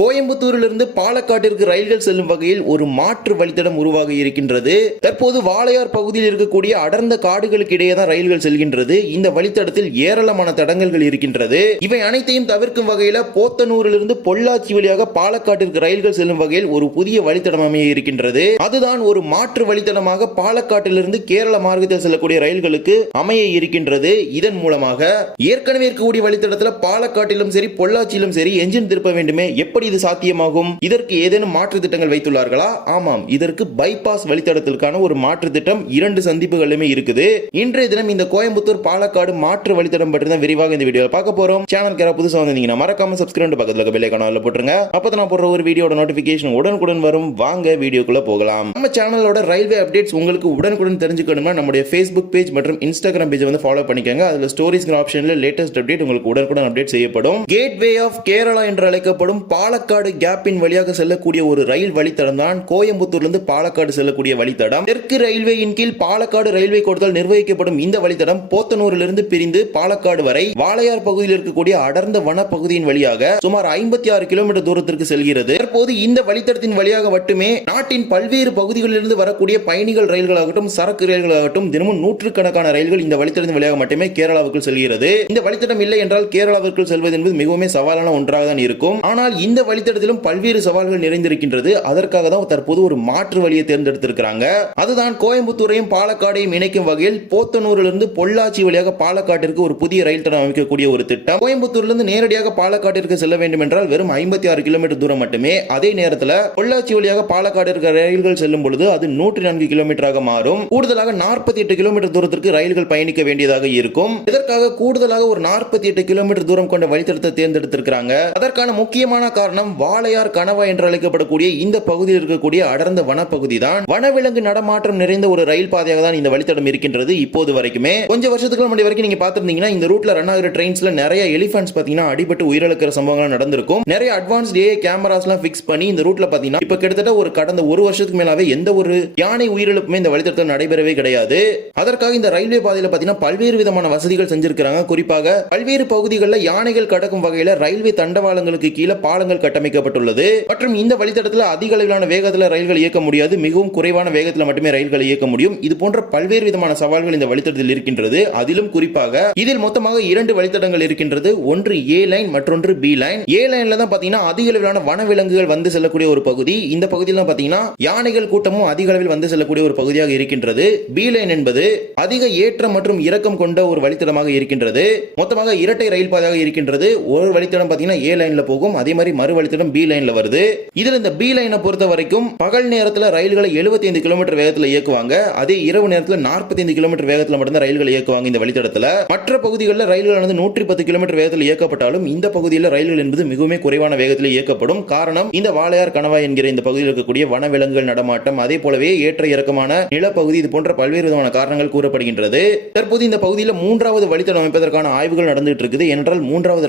கோயம்புத்தூரிலிருந்து பாலக்காட்டிற்கு ரயில்கள் செல்லும் வகையில் ஒரு மாற்று வழித்தடம் உருவாகி இருக்கின்றது. தற்போது வாளையார் பகுதியில் இருக்கக்கூடிய அடர்ந்த காடுகளுக்கு இடையே தான் ரயில்கள் செல்கின்றது. இந்த வழித்தடத்தில் ஏராளமான தடங்கல்கள் இருக்கின்றது. இவை அனைத்தையும் தவிர்க்கும் வகையில் போத்தனூரிலிருந்து பொள்ளாச்சி வழியாக பாலக்காட்டிற்கு ரயில்கள் செல்லும் வகையில் ஒரு புதிய வழித்தடம் அமைய இருக்கின்றது. அதுதான் ஒரு மாற்று வழித்தடமாக பாலக்காட்டிலிருந்து கேரள மார்க்கத்தில் செல்லக்கூடிய ரயில்களுக்கு அமைய இருக்கின்றது. இதன் மூலமாக ஏற்கனவே இருக்கக்கூடிய வழித்தடத்தில் பாலக்காட்டிலும் சரி பொள்ளாச்சியிலும் சரி என்ஜின் திருப்ப வேண்டுமே, எப்படி இது சாத்தியமாகும்? இதற்கு ஏதேனும் மாற்று திட்டங்கள் வைத்துள்ளார்களா? ஆமாம், இதற்கு பைபாஸ் வழித்தடத்திற்கான ஒரு மாற்று திட்டம் 2 சந்திப்புகளுமே இருக்குது. இன்றைய தினம் இந்த கோயம்புத்தூர் பாலக்காடு மாற்று வழித்தடம் பற்றி தான் விரிவாக இந்த வீடியோவில் பார்க்க போறோம். சேனலுக்கு யாராவது புதுசா வந்தீங்கன்னா மறக்காம சப்ஸ்கிரைப் பக்கத்துல இருக்க பெல் ஐகானை போட்டுருங்க. அப்பதான் நான் போடுற ஒரு வீடியோட நோட்டிபிகேஷன் உடனுக்குடன் வரும். வாங்க வீடியோக்குள்ள போகலாம். நம்ம சேனலோட ரயில்வே அப்டேட்ஸ் உங்களுக்கு உடனுக்குடன் தெரிஞ்சுக்கணும்னா நம்முடைய Facebook பேஜ் மற்றும் Instagram பேஜ் வந்து ஃபாலோ பண்ணிக்கோங்க. அதுல ஸ்டோரிஸ்ங்கிற ஆப்ஷன்ல லேட்டஸ்ட் அப்டேட் உங்களுக்கு உடனுக்குடன் அப்டேட் செய்யப்படும். கேட்வே ஆஃப் கேரளா என்று அழைக்கப்படும் பாலக்காடு கேப்பின் வழியாக செல்லக்கூடிய ஒரு ரயில் வழித்தடம் தான் கோயம்புத்தூர்லிருந்து பாலக்காடு செல்லக்கூடிய வழித்தடம். தெற்கு ரயில்வேயின் கீழ் பாலக்காடு ரயில்வே கோட்டத்தால் நிர்வகிக்கப்படும் இந்த வழித்தடம் போத்தனூரிலிருந்து பிரிந்து பாலக்காடு வரை வாளையார் பகுதியில் இருக்கக்கூடிய அடர்ந்த வன பகுதியின் வழியாக சுமார் 56 கிலோமீட்டர் தூரத்திற்கு செல்கிறது. தற்போது இந்த வழித்தடத்தின் வழியாக மட்டுமே நாட்டின் பல்வேறு பகுதிகளிலிருந்து வரக்கூடிய பயணிகள் ரயில்களாகட்டும் சரக்கு ரயில்களாகட்டும் தினமும் நூற்றுக்கணக்கான ரயில்கள் இந்த வழித்தடத்தின் வழியாக மட்டுமே கேரளாவுக்குள் செல்கிறது. இந்த வழித்தடம் இல்லை என்றால் கேரளாவிற்குள் செல்வது என்பது மிகவும் சவாலான ஒன்றாக தான் இருக்கும். ஆனால் இந்த வழித்தடத்திலும் பல்வேறு சவால்கள் நிறைந்திருக்கின்றது. அதற்காக தான் தற்போது ஒரு மாற்று வழியை தேர்ந்தெடுத்திருக்கிறாங்க. அதுதான் கோயம்புத்தூரையும் பாலக்காடையும் இணைக்கும் வகையில் போத்தனூரிலிருந்து பொள்ளாச்சி வழியாக பாலக்காட்டிற்கு ஒரு புதிய ரயில் தடம் அமைக்கக்கூடிய ஒரு திட்டம். கோயம்புத்தூரிலிருந்து நேரடியாக பாலக்காட்டிற்கு செல்ல வேண்டும் என்றால் வெறும் 56 கிலோமீட்டர் தூரம் மட்டுமே. அதே நேரத்தில் பொள்ளாச்சி வழியாக பாலக்காட்டிற்கு ரயில்கள் செல்லும் பொழுது அது 104 கிலோமீட்டராக மாறும். கூடுதலாக 48 கிலோமீட்டர் தூரத்திற்கு ரயில்கள் பயணிக்க வேண்டியதாக இருக்கும். இதற்காக கூடுதலாக ஒரு 48 கிலோமீட்டர் தூரம் கொண்ட வழித்தடத்தை தேர்ந்தெடுத்திருக்கிறாங்க. அதற்கான முக்கியமான காரணம் வாளையார் கணவாய் என்று அழைக்கப்படக்கூடிய இந்த பகுதியில் இருக்கக்கூடிய அடர்ந்த வனப்பகுதி தான். வனவிலங்கு நடமாட்டம் நிறைந்த ஒரு ரயில் பாதையாக தான் இந்த வழித்தடம் இருக்கின்றது. இப்போது வரைக்குமே கொஞ்சம் வருஷத்துக்கு முன்னாடி வரைக்கும் நீங்க பார்த்திருந்தீங்கன்னா இந்த ரூட்ல ரன் ஆகிற ட்ரெயின்ஸ்ல நிறைய எலிபென்ட்ஸ் பாத்தீங்கன்னா அடிபட்டு உயிரிழக்கிற சம்பவங்கள் நடந்திருக்கும். நிறைய அட்வான்ஸ்ட் ஏஐ கேமராஸ் எல்லாம் பிக்ஸ் பண்ணி இந்த ரூட்ல பாத்தீங்கன்னா இப்ப கிட்டத்தட்ட ஒரு கடந்த ஒரு வருஷத்துக்கு மேலாவே எந்த ஒரு யானை உயிரிழப்புமே இந்த வழித்தடத்தில் நடைபெறவே கிடையாது. அதற்காக இந்த ரயில்வே பாதையில பாத்தீங்கன்னா பல்வேறு விதமான வசதிகள் செஞ்சிருக்காங்க. குறிப்பாக பல்வேறு பகுதிகளில் யானைகள் கடக்கும் வகையில ரயில்வே தண்டவாளங்களுக்கு கீழே பாலங்கள் கட்டமைக்கப்பட்டுள்ளது. மற்றும் இந்த வழித்தடத்தில் அதிக அளவிலான வேகத்தில் ரயில்கள் இயக்க முடியாது. மிகவும் குறைவான வேகத்தில் மட்டுமே ரயில்களை இயக்க முடியும். இது போன்ற பல்வேறு விதமான சவால்கள் இந்த வழித்தடத்தில் இருக்கின்றது. அதிலும் குறிப்பாக இதில் மொத்தமாக 2 வழித்தடங்கள் இருக்கின்றது. ஒன்று ஏ லைன், மற்றொன்று பி லைன். ஏ லைன்ல தான் பாத்தீங்கன்னா அதிக அளவிலான வனவிலங்குகள் வந்து செல்லக்கூடிய ஒரு பகுதி. இந்த பகுதியில் பாத்தீங்கன்னா யானைகள் கூட்டமும் அதிக அளவில் வந்து செல்லக்கூடிய ஒரு பகுதியாக இருக்கின்றது. பி லைன் என்பது அதிக ஏற்றம் மற்றும் இறக்கம் கொண்ட ஒரு வழித்தடமாக இருக்கின்றது. மொத்தமாக இரட்டை ரயில் பாதையாக இருக்கின்றது. ஒரு வழித்தடம் பாத்தீங்கன்னா ஏ லைன்ல போகும், அதே மாதிரி மறு வழித்தடம் பி லைன்ல வருது. இதுல இந்த பி லைனை பொறுத்த வரைக்கும் பகல் நேரத்தில் ரயில்களை 75 கிலோமீட்டர் வேகத்தில் இயக்குவாங்க. அதே இரவு நேரத்தில் 45 கிலோமீட்டர் வேகத்தில் மட்டும்தான் ரயில்கள் இயக்குவாங்க இந்த வழித்தடத்தில். மற்ற பகுதிகளில் ரயில்கள் 110 கிலோமீட்டர் வேகத்தில் இயக்கப்பட்டாலும் இந்த பகுதியில் ரயில்கள் என்பது மிகவும் குறைவான வேகத்தில் இயக்கப்படும். காரணம் இந்த வாளையார் கணவாய் என்கிற இந்த பகுதியில் இருக்கக்கூடிய வனவிலங்குகள் நடமாட்டம், அதே போலவே ஏற்ற இறக்கமான நிலப்பகுதி, இது போன்ற பல்வேறு விதமான காரணங்கள் கூறப்படுகின்றது. தற்போது இந்த பகுதியில் 3வது வழித்தடம் அமைப்பதற்கான ஆய்வுகள் நடந்துட்டு இருக்குது. ஏனென்றால் 3வது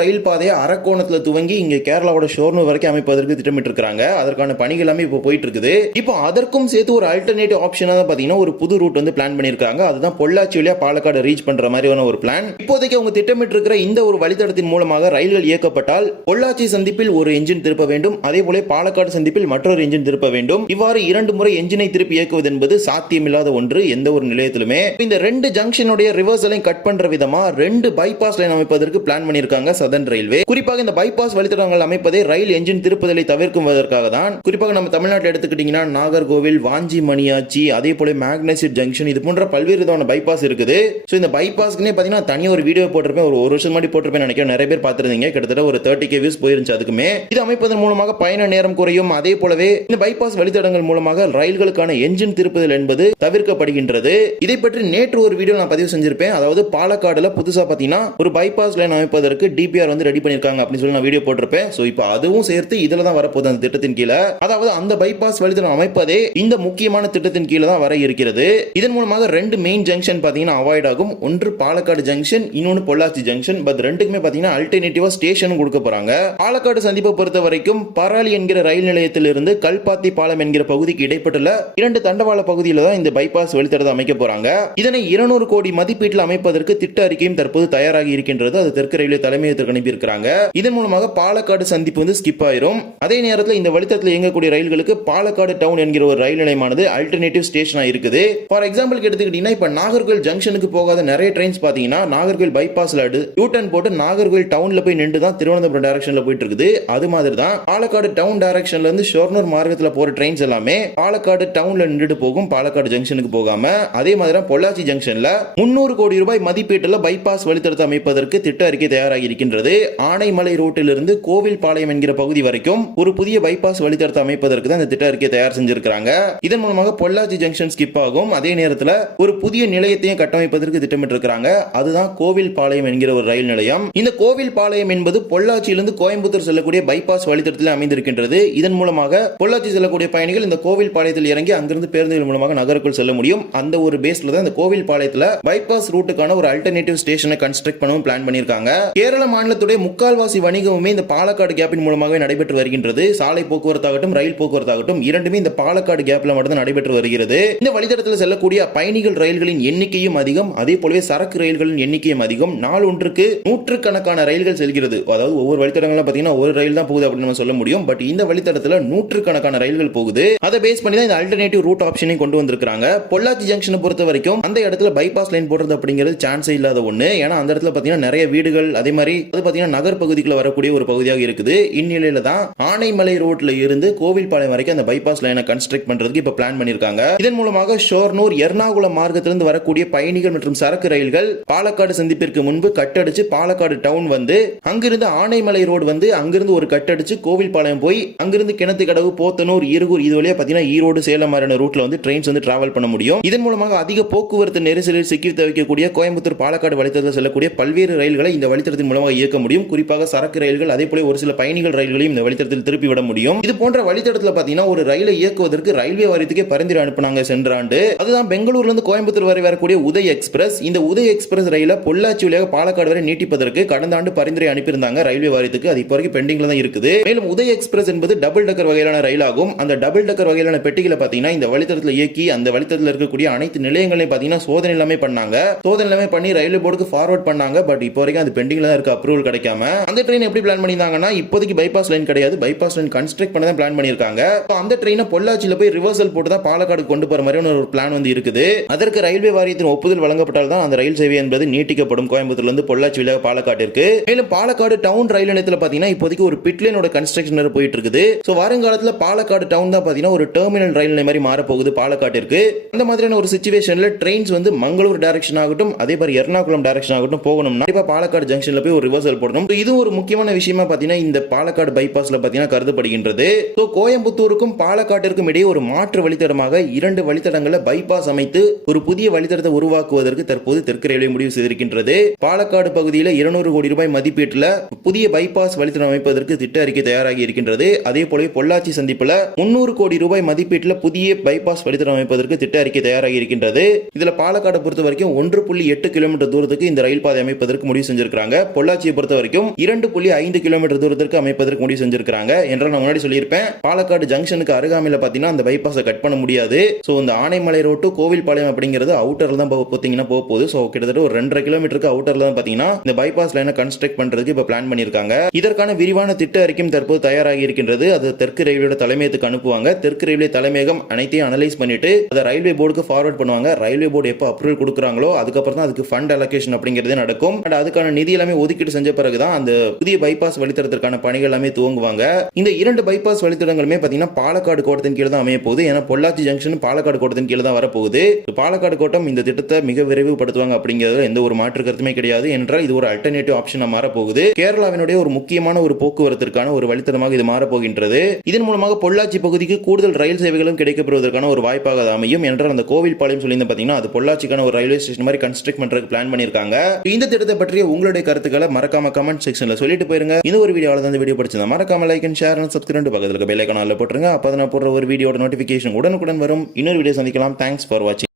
ரயில் பாதையை அரக்கோணத்தில் துவங்கி இங்க கேரளாவோட ஷோர்னூர் வரைக்கும் அமைப்பதற்கு திட்டமிட்டிருக்காங்க. அதற்கான பணிகள் எல்லாமே இப்போ போயிட்டு இருக்குது. இப்போ அதற்கும் சேர்த்து ஒரு அல்டர்னேட்டிவ் ஆப்ஷனா தான் பாத்தீங்கன்னா ஒரு புது ரூட் வந்து பிளான் பண்ணிருக்காங்க. அதுதான் பொள்ளாச்சி வழியா பாலக்காடு ரீச் பண்ற மாதிரியான ஒரு பிளான். இப்போதைக்கு அவங்க திட்டமிட்டு இருக்கிற இந்த ஒரு வழித்தடத்தின் மூலமாக ரயில்கள் இயக்கப்பட்டால் பொள்ளாச்சி சந்திப்பில் ஒரு என்ஜின் திருப்ப வேண்டும், அதே போல பாலக்காடு சந்திப்பில் மற்றொரு என்ஜின் திருப்ப வேண்டும். இவ்வாறு 2 முறை என்ஜினை திருப்பி இயக்குவது என்பது சாத்தியமில்லாத ஒன்று எந்த ஒரு நிலையத்திலுமே. இந்த 2 ஜங்ஷனுடைய ரிவர்சலையும் கட் பண்ற விதமா 2 பைபாஸ் லைன் அமைப்பதற்கு பிளான் பண்ணிருக்காங்க சதர்ன் ரயில்வே. குறிப்பாக இந்த பைபாஸ் வழித்தடங்கள் அமைப்பதை ரயில் என்ஜின் திருப்புதலை தவிர்க்குவதற்காக தான். குறிப்பாக நம்ம தமிழ்நாட்டில் எடுத்துக்கிட்டீங்கன்னா நாகர்கோவில், வாஞ்சி மணியாச்சி, அதே போல மேக்னசிட் ஜங்ஷன், இது போன்ற பல்வேறு விதமான பைபாஸ் இருக்குது. சோ இந்த பைபாஸ்க்குனே பாத்தீங்கன்னா தனியா ஒரு வீடியோ போட்டிருப்பேன், ஒரு வருஷம் முன்னாடி போட்டிருப்பேன் நினைக்கிறேன். நிறைய பேர் பார்த்திருந்தீங்க. கிட்டத்தட்ட ஒரு 30K வியூஸ் போயிருந்துச்சு. அதுக்குமே இது அமைப்பதன் மூலமாக பயண நேரம் குறையும். அதே போலவே இந்த பைபாஸ் வழித்தடங்கள் மூலமாக ரயில்களுக்கான என்ஜின் திருப்புதல் என்பது தவிர்க்கப்படுகின்றது. இதை பற்றி நேற்று ஒரு வீடியோ நான் பதிவு செஞ்சிருப்பேன். அதாவது பாலக்காடுல புதுசா பாத்தீங்கன்னா ஒரு பைபாஸ் லைன் அமைப்பதற்கு டிபிஆர் வந்து ரெடி பண்ணிருக்காங்க அப்படின்னு சொல்லி நான் வீடியோ போட்டிருப்பேன். சோ இப்போ அதுவும் சேர்த்து இதுல தான் வரப்போகுது அந்த திட்டத்தின் கீழே. அதாவது அந்த பைபாஸ் வழித்தடம் அமைப்பதே இந்த முக்கியமான திட்டத்தின் கீழே தான் வர இருக்கிறது. இதன் மூலமாக 2 மெயின் ஜங்ஷன் பாத்தீங்கன்னா அவாய்ட் ஆகும். ஒன்று பாலக்காடு ஜங்ஷன், இன்னொன்று பொள்ளாச்சி ஜங்ஷன். பட் ரெண்டுக்குமே பாத்தீங்கன்னா அல்டர்னேட்டிவா ஸ்டேஷன் கொடுக்க போறாங்க. பாலக்காடு சந்திப்பை பொறுத்த வரைக்கும் பராலி என்கிற ரயில் நிலையத்தில் இருந்து கல்பாத்தி பாலம் என்கிற பகுதிக்கு இடைப்பட்டுள்ள 2 தண்டவாள பகுதியில் தான் இந்த பைபாஸ் வழித்தடத்தை அமைக்க போறாங்க. இதனை 200 கோடி மதிப்பீட்டில் அமைப்பதற்கு திட்ட அறிக்கையும் தற்போது தயாராகி இருக்கின்றது. அது தெற்கு ரயில்வே தலைமையகத்திற்கு அனுப்பி இருக்காங்க. இதன் மூலமாக பாலக்காடு சந்திப்பு வந்து ஸ்கிப் ஆயிரும். அதே நேரத்தில் இந்த வழித்தடத்தில் இயங்கக்கூடிய ரயில்களுக்கு பாலக்காடு டவுன் என்கிற ஒரு ரயில் நிலையமானது அல்டர்னேட்டிவ் ஸ்டேஷனா இருக்குது. ஃபார் எக்ஸாம்பிள் எடுத்துக்கிட்டீங்கன்னா இப்ப நாகர்கோவில் ஜங்ஷனுக்கு போகாத நிறைய ட்ரெயின்ஸ் பாத்தீங்கன்னா நாகர்கோவில் பைபாஸ்ல யூ டர்ன் போட்டு நாகர்கோவில் டவுன்ல போய் நின்று தான் திருவனந்தபுரம் டைரக்ஷன்ல போயிட்டு இருக்குது. அது மாதிரி தான் பாலக்காடு டவுன் டைரக்ஷன்ல இருந்து ஷொர்ணூர் மார்க்கத்துல போற ட்ரெயின்ஸ் எல்லாமே பாலக்காடு டவுன்ல நின்றுட்டு போகும், பாலக்காடு ஜங்ஷனுக்கு போகாம. அதே மாதிரி பொள்ளாச்சி ஜங்ஷன்ல 300 கோடி ரூபாய் மதிப்பீட்டில் பைபாஸ் வழித்தடத்தை அமைப்பதற்கு திட்ட அறிக்கை தயாராகி இருக்கின்றது. ஆனைமலை ரோட்டிலிருந்து கோவில்பாளையம் என்கிற பகுதி வரைக்கும் ஒரு புதிய பைபாஸ் வழித்தடத்தை அமைப்பதற்கு தான் இந்த திட்ட அறிக்கை தயார் செஞ்சிருக்காங்க. இதன் மூலமாக பொள்ளாச்சி ஜங்ஷன் ஸ்கிப் ஆகும். அதே நேரத்தில் ஒரு புதிய நிலையத்தையும் கட்டமைப்பதற்கு திட்டமிட்டு இருக்காங்க. அதுதான் கோவில்பாளையம் என்கிற ஒரு ரயில் நிலையம். இந்த கோவில்பாளையம் என்பது பொள்ளாச்சியிலிருந்து கோயம்புத்தூர் செல்லக்கூடிய பைபாஸ் வழித்தடத்தில் அமைந்திருக்கின்றது. இதன் மூலமாக பொள்ளாச்சி செல்லக்கூடிய பயணிகள் இந்த கோவில்பாளையத்தில் இறங்கி அங்கிருந்து பேருந்துகள் மூலமாக நகருக்குள் செல்ல முடியும். அந்த ஒரு பேஸ்ல தான் இந்த கோவில்பாளையத்தில் பைபாஸ் ரூட்டுக்கான ஒரு அல்டர்னேட்டிவ் ஸ்டேஷனை கன்ஸ்ட்ரக்ட் பண்ணவும் பிளான் பண்ணிருக்காங்க. கேரள மாநிலத்துடைய முக்கால்வாசி வணிகமுமே இந்த பாலக்காடு கேப்பின் மூலமாகவே நடைபெற்று வருகின்றது. சாலை போக்குவரத்தாகட்டும் ரயில் போக்குவரத்தாகட்டும் இரண்டுமே இந்த பாலக்காடு கேப்ல மட்டும் நடைபெற்று வருகிறது. இந்த வழித்தடத்தில் செல்லக்கூடிய பயணிகள் ரயில்களின் எண்ணிக்கையும் அதிகம், அதே போலவே சரக்கு ரயில்களின் எண்ணிக்கையும் அதிகம். நாள் ஒன்றுக்கு நூற்றுக்கணக்கான ரயில்கள் செல்கிறது. அதாவது ஒவ்வொரு வழித்தடங்களும் பாத்தீங்கன்னா ஒரு ரயில் தான் போகுது அப்படின்னு நம்ம சொல்ல முடியும். பட் இந்த வழித்தடத்தில் நூற்றுக்கணக்கான ரயில்கள் போகுது. அதை பேஸ் பண்ணி தான் இந்த அல்டர்னேட்டிவ் ரூட் ஆப்ஷனை கொண்டு வந்திருக்காங்க. பொள்ளாச்சி ஜங்ஷனை பொறுத்த வரைக்கும் அந்த இடத்துல பைபாஸ் லைன் போடுறது அப்படிங்கிறது சான்ஸே இல்லாத ஒண்ணு. ஏன்னா அந்த இடத்துல பாத்தீங்கன்னா நிறைய வீடுகள், அதே மாதிரி அது பாத்தீங்கன்னா நகர் பகுதிக்குள்ள வரக்கூடிய ஒரு பகுதியாக இருக்குது. இந்நிலையில தான் ஆனைமலை ரோட்ல இருந்து கோவில்பாளையம் வரைக்கும் அந்த பைபாஸ் லைனை கன்ஸ்ட்ரக்ட் பண்றதுக்கு இப்ப பிளான் பண்ணிருக்காங்க. இதன் மூலமாக ஷொர்ணூர் எர்ணாகுளம் மார்க்கத்திலிருந்து வரக்கூடிய பயணிகள் மற்றும் சரக்கு ரயில்கள் பாலக்காடு சந்திப்பிற்கு முன்பு கட்டடிச்சு பாலக்காடு டவுன் வந்து அங்கிருந்து ஆனைமலை ரோடு வந்து அங்கிருந்து ஒரு கட்டடிச்சு கோவில்பாளையம் போய் அங்கிருந்து கிணத்துக்கடவு, போத்தனூர், இருகூர் இது வழியா பாத்தீங்கன்னா ஈரோடு, சேலம் மாதிரியான ரூட்ல வந்து ட்ரெயின்ஸ் வந்து டிராவல் பண்ண முடியும். இதன் மூலமாக அதிக போக்குவரத்து நெரிசலில் சிக்கி தவிக்கக்கூடிய கோயம்புத்தூர் பாலக்காடு வழித்தடத்தில் செல்லக்கூடிய பல்வேறு ரயில்களை இந்த வழித்தடத்தின் மூலமாக இயக்க முடியும். குறிப்பாக சரக்கு ரயில்கள், அதே போல ஒரு சில பயணிகள் ரயில்களையும் இந்த வழித்தடத்தில் திருப்பி விட முடியும். இது போன்ற வழித்தடத்தில் பாத்தீங்கன்னா ஒரு ரயிலை இயக்குவதற்கு ரயில்வே வாரியத்துக்கே பரிந்துரை அனுப்பினாங்க சென்ற ஆண்டு. அதுதான் பெங்களூர்ல இருந்து கோயம்புத்தூர் வரை வரக்கூடிய உதய் எக்ஸ்பிரஸ். இந்த உதய் எக்ஸ்பிரஸ் ரயிலை பொள்ளாச்சி வழியாக பாலக்காடு வரை நீட்டிப்பதற்கு கடந்த ஆண்டு பரிந்துரை அனுப்பியிருந்தாங்க ரயில்வே வாரியத்துக்கு. அது இப்போ வரைக்கும் பெண்டிங்ல தான் இருக்குது. மேலும் உதய் எக்ஸ்பிரஸ் என்பது டபுள் டக்கர் வகையிலான ரயில் ஆகும். அந்த டபுள் டக்கர் வகையிலான பெட்டிகளை பாத்தீங்கன்னா இந்த வழித்தடத்தில் இயக்கி அந்த வழித்தடத்தில் இருக்கக்கூடிய அனைத்து நிலையங்களையும் பாத்தீங்கன்னா சோதனை எல்லாமே பண்ணாங்க. சோதனை எல்லாமே பண்ணி ரயில்வே போர்டுக்கு ஃபார்வர்ட் பண்ணாங்க. பட் இப்போ வரைக்கும் அது பெண்டிங்ல தான் இருக்கு, அப்ரூவல் கிடைக்காம. அந்த ட்ரெயின் எப்படி பிளான் பண்ணிருந்தாங்கன்னா இப்போதைக்கு பைபாஸ் லைன் கிடையாது, பைபாஸ் லைன் கன்ஸ்ட்ரக்ட் பண்ண தான் பிளான் பண்ணிருக்காங்க. அந்த ட்ரெயினை பொள்ளாச்சியில போய் ரிவர்சல் போட்டு தான் பாலக்காடு கொண்டு போற மாதிரி ஒரு பிளான் வந்து இருக்குது. அதற்கு ரயில்வே வாரியத்தின் ஒப்புதல் வழங்கப்பட்டால் தான் அந்த ரயில் சேவை என்பது நீட்டிக்கப்படும் கோயம்புத்தூர்ல இருந்து பொள்ளாச்சி வழியாக பாலக்காட்டிற்கு. மேலும் பாலக்காடு டவுன் ரயில் நிலையத்தில் பாத்தீங்கன்னா இப்போதைக்கு ஒரு பிட் லைனோட கன்ஸ்ட்ரக்ஷன் போயிட்டு இருக்குது. சோ வருங்காலத்தில் பாலக்காடு டவுன் தான் பாத்தீங்கன்னா ஒரு டெர்மினல் ரயில் நிலையம் மாதிரி மாற போகுது பாலக்காட்டிற்கு. அந்த மாதிரியான ஒரு சிச்சுவேஷன்ல ட்ரெயின்ஸ் வந்து மங்களூர் டைரக்ஷன் ஆகட்டும், அதே மாதிரி எர்ணாகுளம் டைரக்ஷன் ஆகட்டும் போகணும்னா கண்டிப்பா பாலக்காடு ஜங்ஷன்ல போய் ஒரு ரிவர்சல் போடணும். இது ஒரு முக்கியமான விஷயமா பாத்தீங்கன்னா இந்த பாலக்காடு பைபாஸ்ல பாத்தீங்கன்னா கருதப்படுகின்றது. சோ கோயம்புத்தூருக்கும் பாலக்காட்டிற்கும் இடையே ஒரு மாற்று வழித்தடமாக 2 வழித்தடங்களை பைபாஸ் அமைத்து ஒரு புதிய வழித்தடத்தை உருவாக்குவதற்கு தற்போது தெற்கு ரயில்வே முடிவு செய்திருக்கின்றது. பாலக்காடு பகுதியில் 200 கோடி ரூபாய் மதிப்பீட்டில் புதிய பைபாஸ் வழித்தடம் அமைப்பதற்கு திட்ட அறிக்கை தயாராகி இருக்கின்றது. அதே போல பொள்ளாச்சி சந்திப்புல 300 கோடி ரூபாய் மதிப்பீட்டில் புதிய பைபாஸ் வழித்தடம் அமைப்பதற்கு திட்ட அறிக்கை தயாராகி இருக்கின்றது. இதுல பாலக்காடு பொறுத்த வரைக்கும் 1.8 கிலோமீட்டர் தூரத்துக்கு இந்த ரயில் பாதை அமைப்பதற்கு முடிவு செஞ்சிருக்காங்க. பொள்ளாச்சியை பொறுத்த வரைக்கும் 2.5 கிலோமீட்டர் தூரத்திற்கு அமைப்பதற்கு முடிவு செஞ்சிருக்காங்க. என்றால் நான் முன்னாடி சொல்லியிருப்பேன், பாலக்காடு ஜங்ஷனுக்கு அருகாமையில் பாத்தீங்கன்னா அந்த பைபாஸை கட் பண்ண முடியாது. சோ இந்த ஆனைமலை ரோட்டு கோவில்பாளையம் அப்படிங்கிறது அவுட்டர்ல தான் பாத்தீங்கன்னா போக போகுது. சோ கிட்டத்தட்ட ஒரு 2.5 கிலோமீட்டருக்கு அவுட்டர்ல தான் பாத்தீங்கன்னா இந்த பைபாஸ் லைனை கன்ஸ்ட்ரக்ட் பண்றதுக்கு இப்ப பிளான் பண்ணிருக்காங்க. இதற்கான விரிவான திட்ட அறிக்கையும் தற்போது தயாராகி இருக்கின்றது. அது தெற்கு ரயில்வே தலைமையத்துக்கு அனுப்புவாங்க. தெற்கு ரயில்வே தலைமையகம் அனைத்தையும் அனலைஸ் பண்ணிட்டு அதை ரயில்வே போர்டுக்கு ஃபார்வர்ட் பண்ணுவாங்க. ரயில்வே போர்டு எப்போ அப்ரூவல் கொடுக்குறாங்களோ அதுக்கப்புறம் தான் அதுக்கு ஃபண்ட் அலோகேஷன் அப்படிங்கிறதே நடக்கும். அதுக்கான நிதி எல்லாமே ஒதுக்கீடு செஞ்ச பிறகுதான் அந்த புதிய பைபாஸ் வழித்தடத்திற்கான பணிகள் எல்லாமே துவங்குவாங்க. இந்த 2 பைபாஸ் வழித்தடங்களுமே பாத்தீங்கன்னா பாலக்காடு கோட்டத்தின் கீழ் தான் அமைய போகுது. ஏன்னா பொள்ளாச்சி ஜங்ஷன் பாலக்காடு கோட்டத்தின் கீழ் தான் வரப்போகுது. பாலக்காடு கோட்டம் இந்த திட்டத்தை மிக விரைவுபடுத்துவாங்க அப்படிங்கிறதுல எந்த ஒரு மாற்று கருத்துமே கிடையாது. என்றால் இது ஒரு அல்டர்னேட்டிவ் ஆப்ஷனா மாறப்போகுது. கேரளாவினுடைய ஒரு முக்கியமான ஒரு போக்குவரத்திற்கான ஒரு வழித்தடமாக இது மாறப்போகின்றது. இதன் மூலமாக பொள்ளாச்சி பகுதிக்கு கூடுதல் ரயில் சேவைகளும் கிடைக்கப்படுவதற்கான ஒரு வாய்ப்பாக அமையும். என்றால் அந்த கோவில்பாளையம் சொல்லி பாத்தீங்கன்னா அது பொள்ளாச்சிக்கான ஒரு ரயில்வே ஸ்டேஷன் மாதிரி கன்ஸ்ட்ரக்ட் பண்றதுக்கு பிளான் பண்ணிருக்காங்க. இந்த திட்டத்தை பற்றிய உங்களுடைய கருத்துக்களை மறக்காம கமெண்ட் செக்ஷன்ல சொல்லிட்டு போயிருங்க. இந்த ஒரு வீடியோல இந்த வீடியோ பிடிச்சிருந்தா மறக்காம like and share and subscribe பக்கத்துல இருக்க பெல் ஐகானை போட்டுருங்க. அப்பதான் நான் போடுற ஒரு வீடியோட நோட்டிபிகேஷன் உடனுக்குடன் வரும். இன்னொரு வீடியோ சந்திக்கலாம். தேங்க்ஸ் ஃபார் வாட்சிங்.